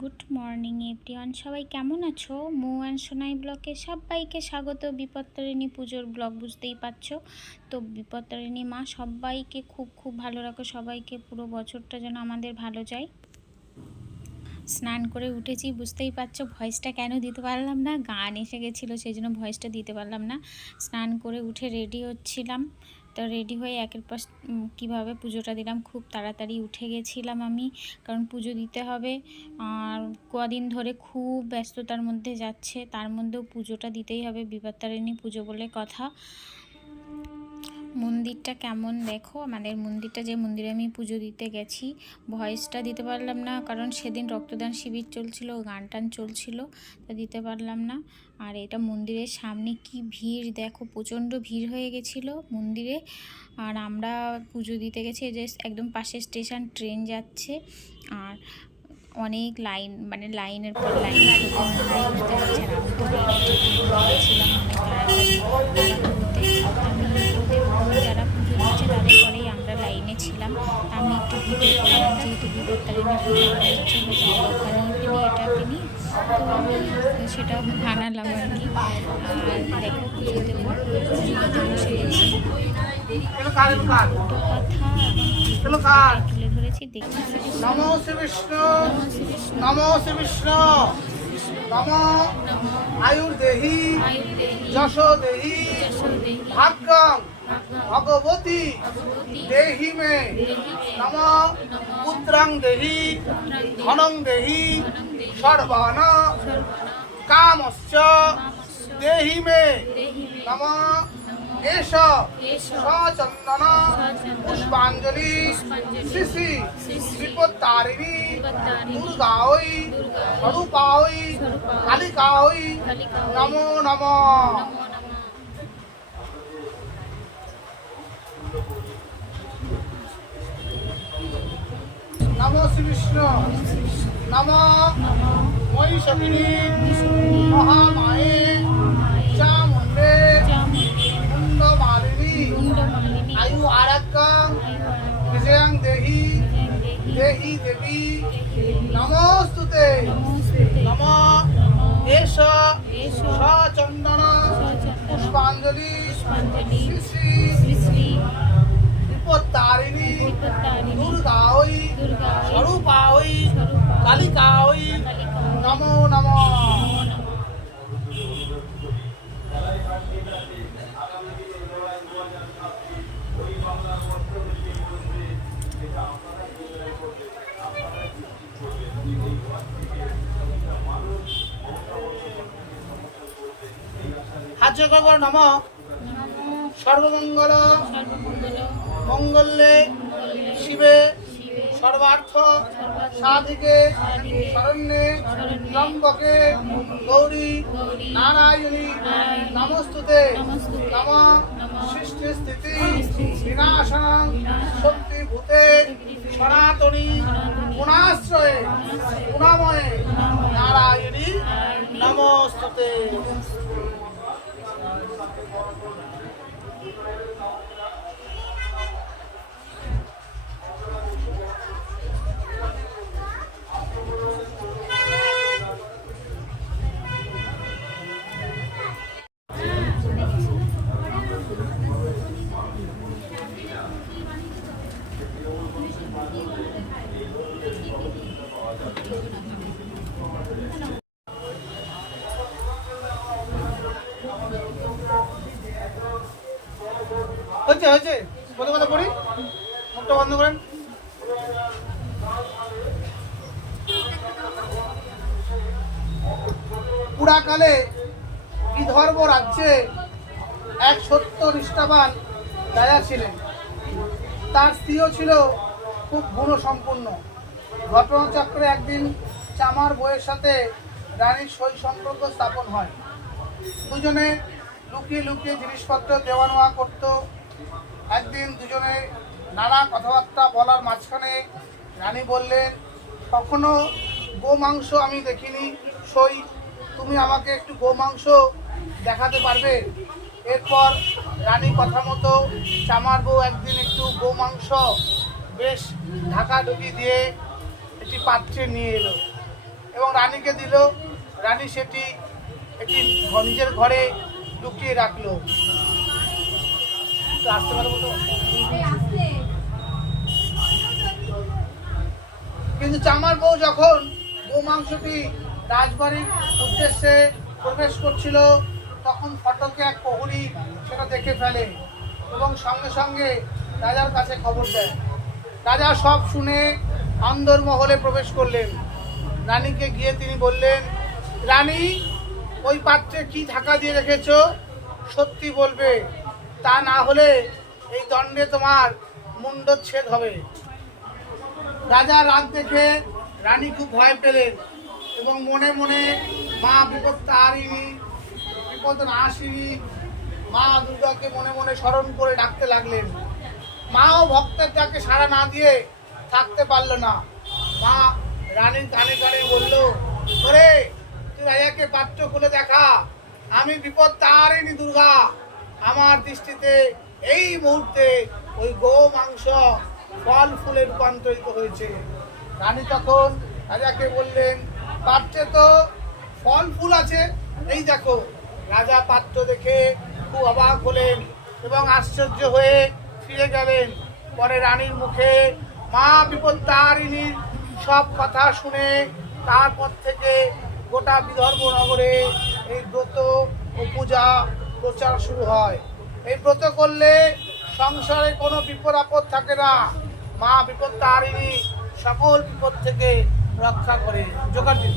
Good morning everyone, সবাই কেমন আছো? মৌ অ্যান্ড সোনাই ব্লগে সবাইকে স্বাগত। বিপত্তারিণী পুজোর ব্লগ বুঝতেই পারছো। তো বিপত্তারিণী মা সবাইকে খুব খুব ভালো রাখো, সবাইকে পুরো বছরটা যেন আমাদের ভালো যায়। স্নান করে উঠেছি, বুঝতেই পারছো ভয়েসটা কেন দিতে পারলাম না, গান এসে গেছিলো সেই জন্য ভয়েসটা দিতে পারলাম না। স্নান করে উঠে রেডি হচ্ছিলাম, তো রেডি হয়ে একের পর কীভাবে পুজোটা দিলাম। খুব তাড়াতাড়ি উঠে গেছিলাম আমি, কারণ পুজো দিতে হবে। আর কদিন ধরে খুব ব্যস্ততার মধ্যে যাচ্ছে, তার মধ্যেও পুজোটা দিতেই হবে, বিপত্তারিণী পুজো বলে কথা। মন্দিরটা কেমন দেখো, আমাদের মন্দিরটা, যে মন্দিরে আমি পুজো দিতে গেছি। ভয়েসটা দিতে পারলাম না কারণ সেদিন রক্তদান শিবির চলছিল, গান টান চলছিল, তা দিতে পারলাম না। আর এটা মন্দিরের সামনে কি ভিড় দেখো, প্রচণ্ড ভিড় হয়ে গেছিলো মন্দিরে। আর আমরা পুজো দিতে গেছি, যে একদম পাশে স্টেশন, ট্রেন যাচ্ছে। আর অনেক লাইন, মানে লাইনের পর লাইন, ছোটো ভাই বুঝতে পারছেন, আমি তো ছিলাম অনেক তাড়াতাড়ি আমি ওদের যারা পুজো দিচ্ছে তাদের পরেই আমরা লাইনে ছিলাম। আমি একটু ভিডিও করলাম, যেহেতু বিপত্তারিণী পুজো হচ্ছে, ওখানেই কিনি এটা কিনি, তো আমি সেটা বানালাম আর কি। আর দেখো পুজো দেবো, পুজো দিতে বসে গেছি, কথা এবং তুলে ধরেছি, দেখতে। নমো শ্রী বিষ্ণু, নমো শ্রী বিষ্ণু, নমো আয়ুর্দেহি, যশো দেহি, ভাগ্যং ভগবতী দেহি মে, নমো পুত্রাং দেহি, ধনং দেহি, সর্বান কামশ্চ দেহি মে, নমো এষ সচন্দন পুষ্পাঞ্জলি শ্রী শ্রী বিপত্তারিণী দুর্গাঐ স্বরূপাঐ কালিকাঐ নমো নমঃ। নমো শ্রী বিষ্ণু, নমো মহিষাকিনী মহামায়ে চামুণ্ডে মুন্ডমালিনী আয়ু আরোগ্যং বিজয়ং দেহি দেহি দেবী নমস্তুতে, নমো এষ সচন্দন পুষ্পাঞ্জলি শ্রী শ্রী বিপত্তারিণী দুর্গাঐ স্বরূপাঐ কালিকাঐ নমো নমঃ। হাজগর নম সর্বমঙ্গল মঙ্গলে শিবে সর্বার্থ সাধিকে শরণ্যে ত্র্যম্বকে গৌরী নারায়ণী নমস্তুতে, নম সৃষ্টি স্থিতি বিনাশনং শক্তিভূতে সনাতনী গুণাশ্রয়ে গুণাময়ে নারায়ণী নমস্তুতে। হয়েছে হয়েছে, কত কথা পড়ি, মুখটা বন্ধ করেন। পুরাকালে বিদর্ভ রাজ্যে এক সত্য নিষ্ঠাবান রাজা ছিলেন। তার স্ত্রীও ছিল খুব গুণসম্পন্ন। ঘটনাচক্রে একদিন চামার বউয়ের সাথে রানীর সই সম্পর্ক স্থাপন হয়। দুজনে লুকিয়ে লুকিয়ে জিনিসপত্র দেওয়া নেওয়া করত। একদিন দুজনে নানা কথাবার্তা বলার মাঝখানে রানী বললেন, কখনো গোমাংস আমি দেখিনি সই, তুমি আমাকে একটু গোমাংস দেখাতে পারবে? এরপর রানী কথা মতো চামার বউ একদিন একটু গোমাংস বেশ ঢাকাঢুকি দিয়ে একটি পাত্রে নিয়ে এলো। এবং রানীকে দিল। রানী সেটি একটি নিজের ঘরে লুকিয়ে রাখলো। একটু আসতে পারবো তো? কিন্তু চামার বউ যখন গোমাংসটি রাজবাড়ির উদ্দেশ্যে প্রবেশ করছিল, তখন ফটকে এক প্রহরী সেটা দেখে ফেলে এবং সঙ্গে সঙ্গে রাজার কাছে খবর দেয়। রাজা সব শুনে অন্দরমহলে প্রবেশ করলেন। রানীকে গিয়ে তিনি বললেন, রানী, ওই পাত্রে কি ঢাকা দিয়ে রেখেছো? সত্যি বলবে, তা না হলে এই দণ্ডে তোমার মুণ্ডচ্ছেদ হবে। রাজা রাগ দেখে রানী খুব ভয় পেলেন এবং মনে মনে মা বিপত্তারিণী, বিপদনাশিনী মা দুর্গাকে মনে মনে স্মরণ করে ডাকতে লাগলেন। মাও ভক্তের ডাকে সাড়া না দিয়ে থাকতে পারল না। মা রানীর কানে কানে বলল, ওরে, তুই রাজাকে পাত্র খুলে দেখা, আমি বিপত্তারিণী দুর্গা। আমার দৃষ্টিতে এই মুহূর্তে ওই গো মাংস ফল ফুলে রূপান্তরিত হয়েছে। রানী তখন রাজাকে বললেন, পাত্রে তো ফল ফুল আছে, এই দেখো। রাজা পাত্র দেখে খুব অবাক হলেন এবং আশ্চর্য হয়ে ফিরে গেলেন। পরে রানীর মুখে মা বিপত্তারিণীর সব কথা শুনে তারপর থেকে গোটা বিদর্ভ নগরে এই ব্রত ও পূজা প্রচার শুরু হয়। এই ব্রত করলে সংসারে কোনো বিপদ আপদ থাকে না। মা বিপত্তারিণী সকল বিপদ থেকে রক্ষা করে। জোগাড় দিন।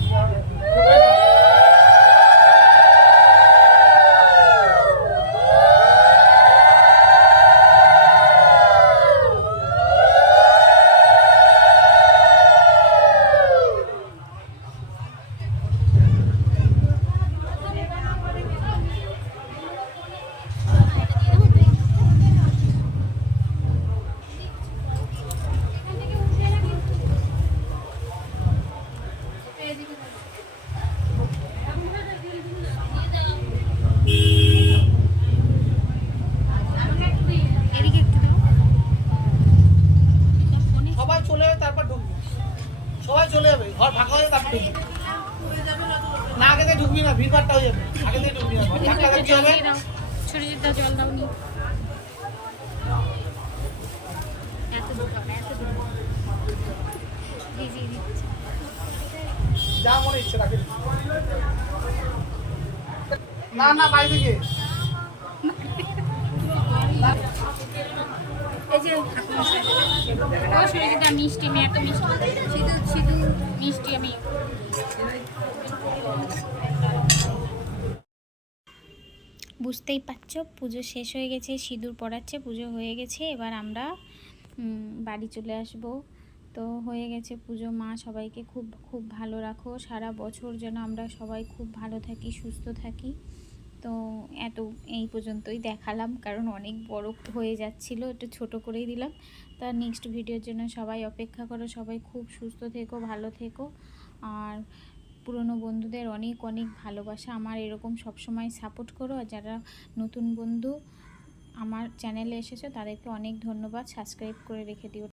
এদিকে একটু দাও। সবাই চলে যাবে, তারপর ঢুকবি। সবাই চলে যাবে, ঘর ফাঁকা হয়ে তারপর ঢুকবি। না, আগে থেকে ঢুকবি না, ভিড় ভাড়টা হয়ে যাবে। আগে থেকে ঢুকবি না, ঘর ফাঁকা হলে কি হবে? শরীরের দাও, জল দাও নি। এত দূর হবে, এত দূর। ভিজিয়ে দিচ্ছি। যা মনে ইচ্ছে রাখে। না না, বাইরে গিয়ে এই যে শরীরটা মিষ্টি, আমি এত মিষ্টি সিধু মিষ্টি আমি। বুঝতেই পারছো, পুজো শেষ হয়ে গেছে, সিঁদুর পড়াচ্ছে, পুজো হয়ে গেছে। এবার আমরা বাড়ি চলে আসব। তো হয়ে গেছে পুজো। মা সবাইকে খুব খুব ভালো রাখো, সারা বছর যেন আমরা সবাই খুব ভালো থাকি, সুস্থ থাকি। তো এই পর্যন্তই দেখালাম, কারণ অনেক বড় হয়ে যাচ্ছিল, একটু ছোট করেই দিলাম। তার নেক্সট ভিডিওর জন্য সবাই অপেক্ষা করো। সবাই খুব সুস্থ থেকো, ভালো থেকো। আর পুরনো বন্ধুদের অনেক অনেক ভালোবাসা। আমার এরকম সবসময় সাপোর্ট করো। আর যারা নতুন বন্ধু আমার চ্যানেলে এসেছো তাদেরকে অনেক ধন্যবাদ। সাবস্ক্রাইব করে রেখে দিও।